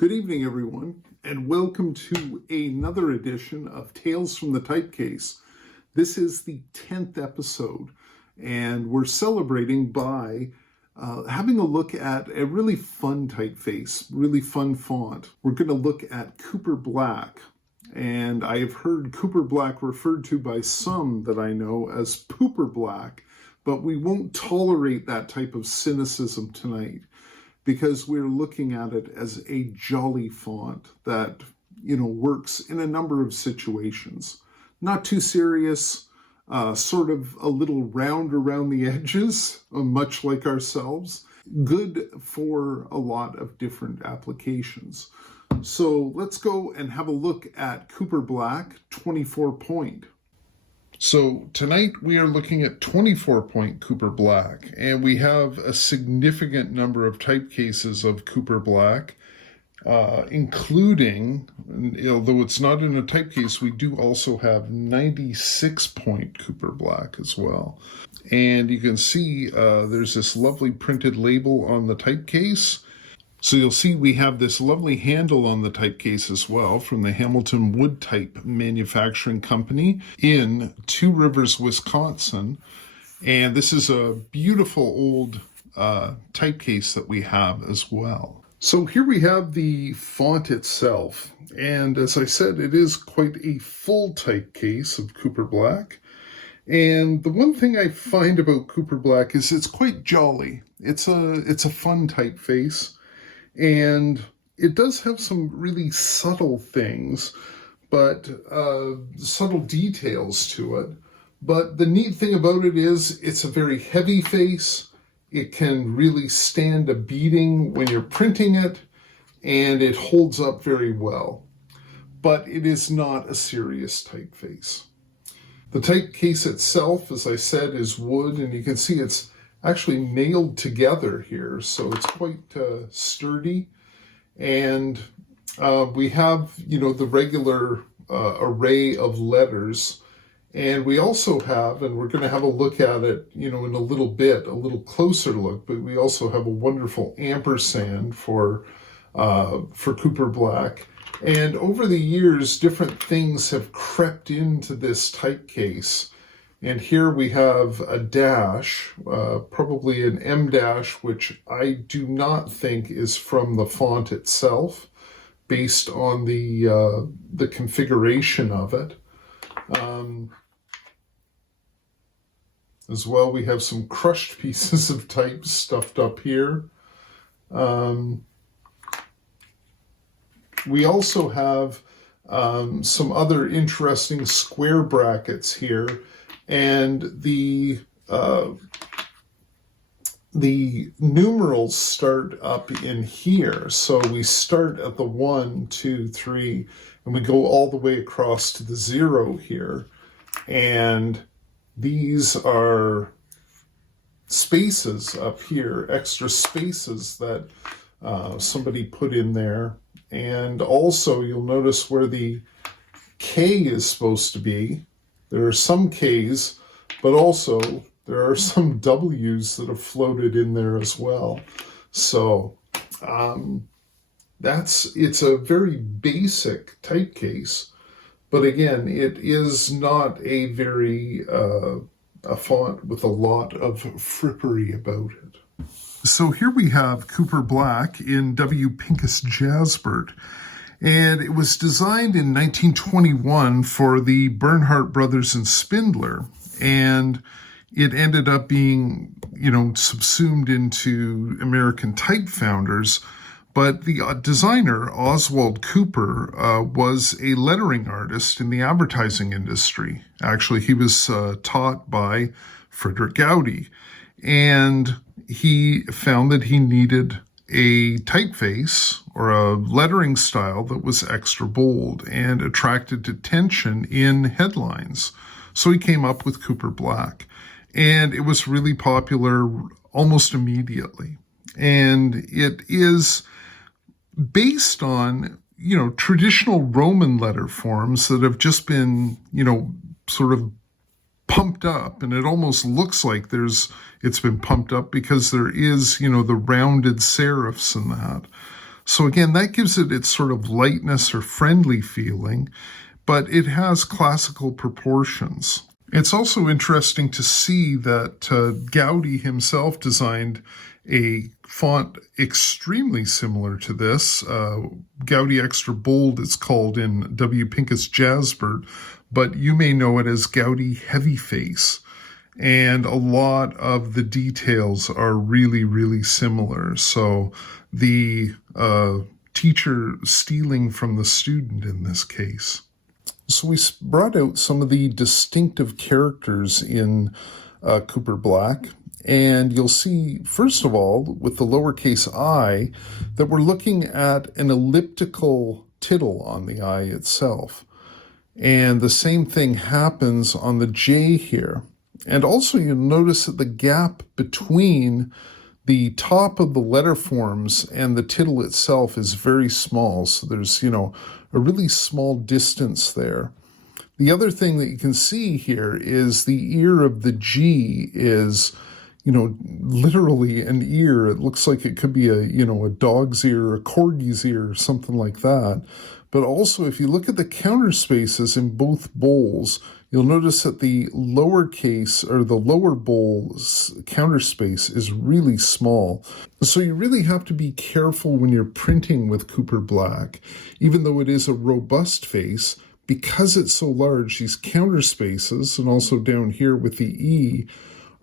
Good evening, everyone, and welcome to another edition of Tales from the Typecase. This is the 10th episode, and we're celebrating by having a look at a really fun typeface, really fun font. We're going to look at Cooper Black, and I have heard Cooper Black referred to by some that I know as Pooper Black, but we won't tolerate that type of cynicism tonight, because we're looking at it as a jolly font that, works in a number of situations. Not too serious, sort of a little round around the edges, much like ourselves. Good for a lot of different applications. So let's go and have a look at Cooper Black 24 point. So tonight we are looking at 24-point Cooper Black, and we have a significant number of typecases of Cooper Black, including, although it's not in a typecase, we do also have 96-point Cooper Black as well. And you can see there's this lovely printed label on the typecase. So you'll see we have this lovely handle on the typecase as well from the Hamilton Wood Type Manufacturing Company in Two Rivers, Wisconsin. And this is a beautiful old typecase that we have as well. So here we have the font itself. And as I said, it is quite a full typecase of Cooper Black. And the one thing I find about Cooper Black is it's quite jolly. It's a fun typeface. And it does have some really subtle things, but subtle details to it. But the neat thing about it is it's a very heavy face. It can really stand a beating when you're printing it, and it holds up very well. But it is not a serious typeface. The typecase itself, as I said, is wood, and you can see it's actually nailed together here, so it's quite sturdy. And we have, the regular array of letters. And we also have, and we're going to have a look at it, in a little bit, a little closer look, but we also have a wonderful ampersand for Cooper Black. And over the years, different things have crept into this typecase. And here we have a dash, probably an M dash, which I do not think is from the font itself, based on the configuration of it. As well, we have some crushed pieces of type stuffed up here. We also have some other interesting square brackets here. And the numerals start up in here. So we start at the 1, 2, 3, and we go all the way across to the 0 here. And these are spaces up here, extra spaces that somebody put in there. And also you'll notice where the K is supposed to be. There are some Ks, but also there are some Ws that have floated in there as well. So it's a very basic typecase, but again, it is not a very a font with a lot of frippery about it. So here we have Cooper Black in W. Pincus Jasbert. And it was designed in 1921 for the Bernhardt Brothers and Spindler. And it ended up being, subsumed into American Type Founders. But the designer, Oswald Cooper, was a lettering artist in the advertising industry. Actually, he was taught by Frederick Goudy. And he found that he needed a typeface or a lettering style that was extra bold and attracted attention in headlines. So he came up with Cooper Black, and it was really popular almost immediately. And it is based on, traditional Roman letter forms that have just been, sort of pumped up, and it almost looks like it's been pumped up because there is, the rounded serifs in that. So again, that gives it its sort of lightness or friendly feeling, but it has classical proportions. It's also interesting to see that Gaudi himself designed a font extremely similar to this. Gaudi Extra Bold, it's called in W. Pincus Jasper, but you may know it as Gaudi Heavy Face. And a lot of the details are really, really similar. So the teacher stealing from the student in this case. So we brought out some of the distinctive characters in Cooper Black. And you'll see, first of all, with the lowercase I, that we're looking at an elliptical tittle on the I itself. And the same thing happens on the J here. And also you'll notice that the gap between the top of the letter forms and the tittle itself is very small. So there's, a really small distance there. The other thing that you can see here is the ear of the G is, literally an ear. It looks like it could be a dog's ear, a corgi's ear, or something like that. But also, if you look at the counter spaces in both bowls, you'll notice that the lowercase or the lower bowl's counter space is really small. So you really have to be careful when you're printing with Cooper Black. Even though it is a robust face, because it's so large, these counter spaces, and also down here with the E,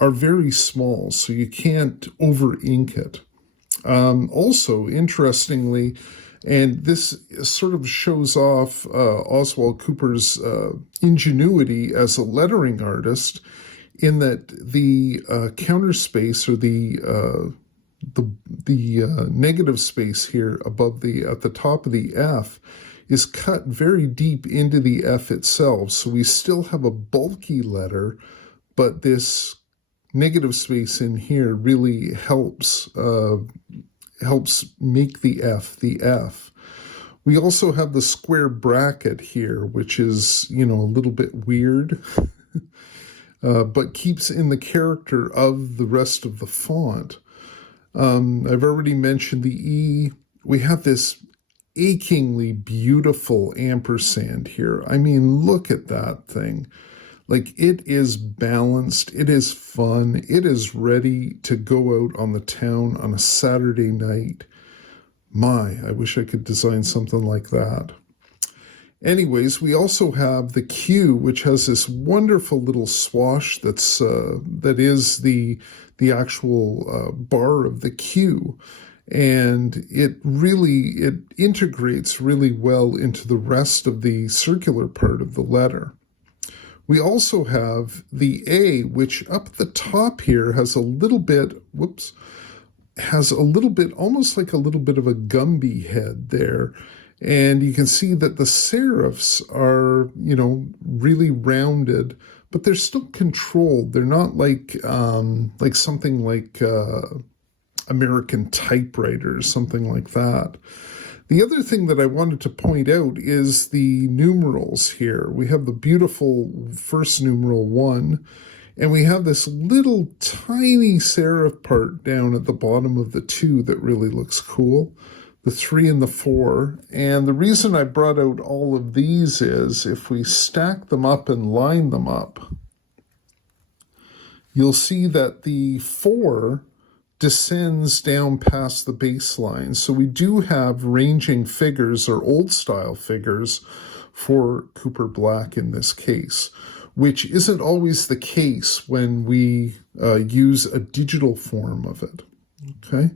are very small, so you can't over-ink it. Also, interestingly, and this sort of shows off Oswald Cooper's ingenuity as a lettering artist, in that the counter space or the negative space here above at the top of the F is cut very deep into the F itself. So we still have a bulky letter, but this negative space in here really helps make the F. We also have the square bracket here, which is, a little bit weird, but keeps in the character of the rest of the font. I've already mentioned the E. We have this achingly beautiful ampersand here. I mean, look at that thing. Like, it is balanced, it is fun, it is ready to go out on the town on a Saturday night. I wish I could design something like that. Anyways, we also have the Q, which has this wonderful little swash that is the actual bar of the Q. And it integrates really well into the rest of the circular part of the letter. We also have the A, which up at the top here has a little bit, almost like a little bit of a Gumby head there. And you can see that the serifs are, really rounded, but they're still controlled. They're not like something like American typewriter or something like that. The other thing that I wanted to point out is the numerals here. We have the beautiful first numeral 1, and we have this little tiny serif part down at the bottom of the 2 that really looks cool, the 3 and the 4. And the reason I brought out all of these is if we stack them up and line them up, you'll see that the 4 descends down past the baseline. So we do have ranging figures or old style figures for Cooper Black in this case, which isn't always the case when we use a digital form of it. Okay.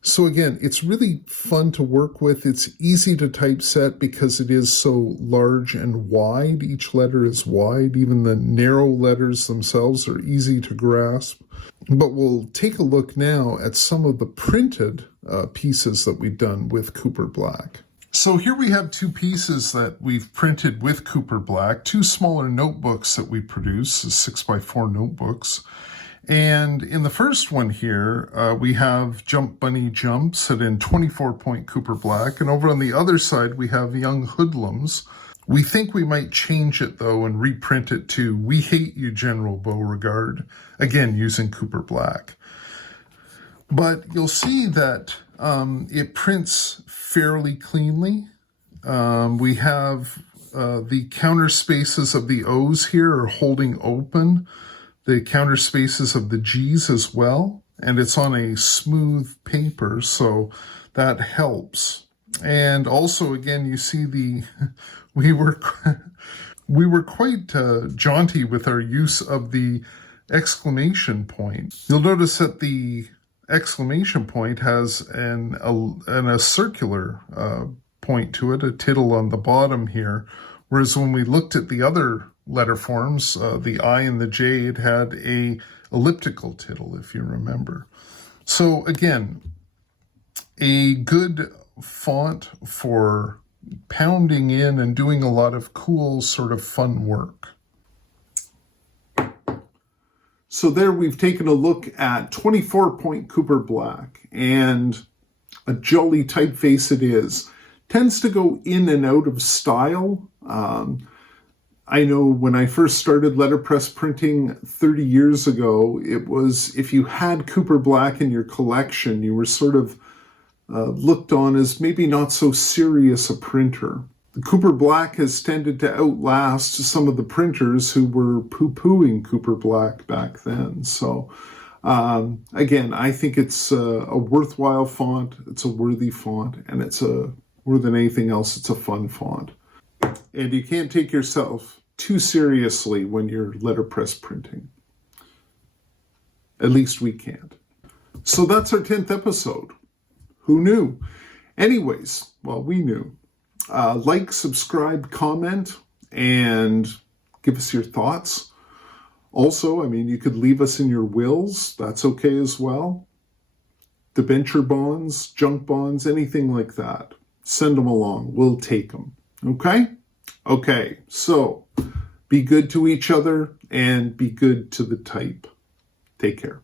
So again, it's really fun to work with. It's easy to typeset because it is so large and wide. Each letter is wide. Even the narrow letters themselves are easy to grasp. But we'll take a look now at some of the printed pieces that we've done with Cooper Black. So here we have 2 pieces that we've printed with Cooper Black, 2 smaller notebooks that we produce, 6x4 notebooks. And in the first one here, we have Jump Bunny Jump set in 24-point Cooper Black. And over on the other side, we have Young Hoodlums. We think we might change it, though, and reprint it to We Hate You, General Beauregard, again, using Cooper Black. But you'll see that It prints fairly cleanly. We have the counter spaces of the O's here are holding open, the counter spaces of the G's as well, and it's on a smooth paper, so that helps. And also, again, you see we were quite jaunty with our use of the exclamation point. You'll notice that the exclamation point has a circular point to it, a tittle on the bottom here, whereas when we looked at the other letter forms, the I and the J, it had a elliptical tittle, if you remember. So again, a good font for pounding in and doing a lot of cool sort of fun work. So there we've taken a look at 24-point Cooper Black, and a jolly typeface it is. Tends to go in and out of style. I know when I first started letterpress printing 30 years ago, it was if you had Cooper Black in your collection, you were sort of looked on as maybe not so serious a printer. The Cooper Black has tended to outlast some of the printers who were poo-pooing Cooper Black back then. So again, I think it's a worthwhile font. It's a worthy font, and it's more than anything else, it's a fun font. And you can't take yourself too seriously when you're letterpress printing. At least we can't. So that's our 10th episode. Who knew? Anyways, well, we knew. Like, subscribe, comment, and give us your thoughts. Also, I mean, you could leave us in your wills. That's okay as well. Debenture bonds, junk bonds, anything like that. Send them along. We'll take them. Okay? Okay, so be good to each other and be good to the type. Take care.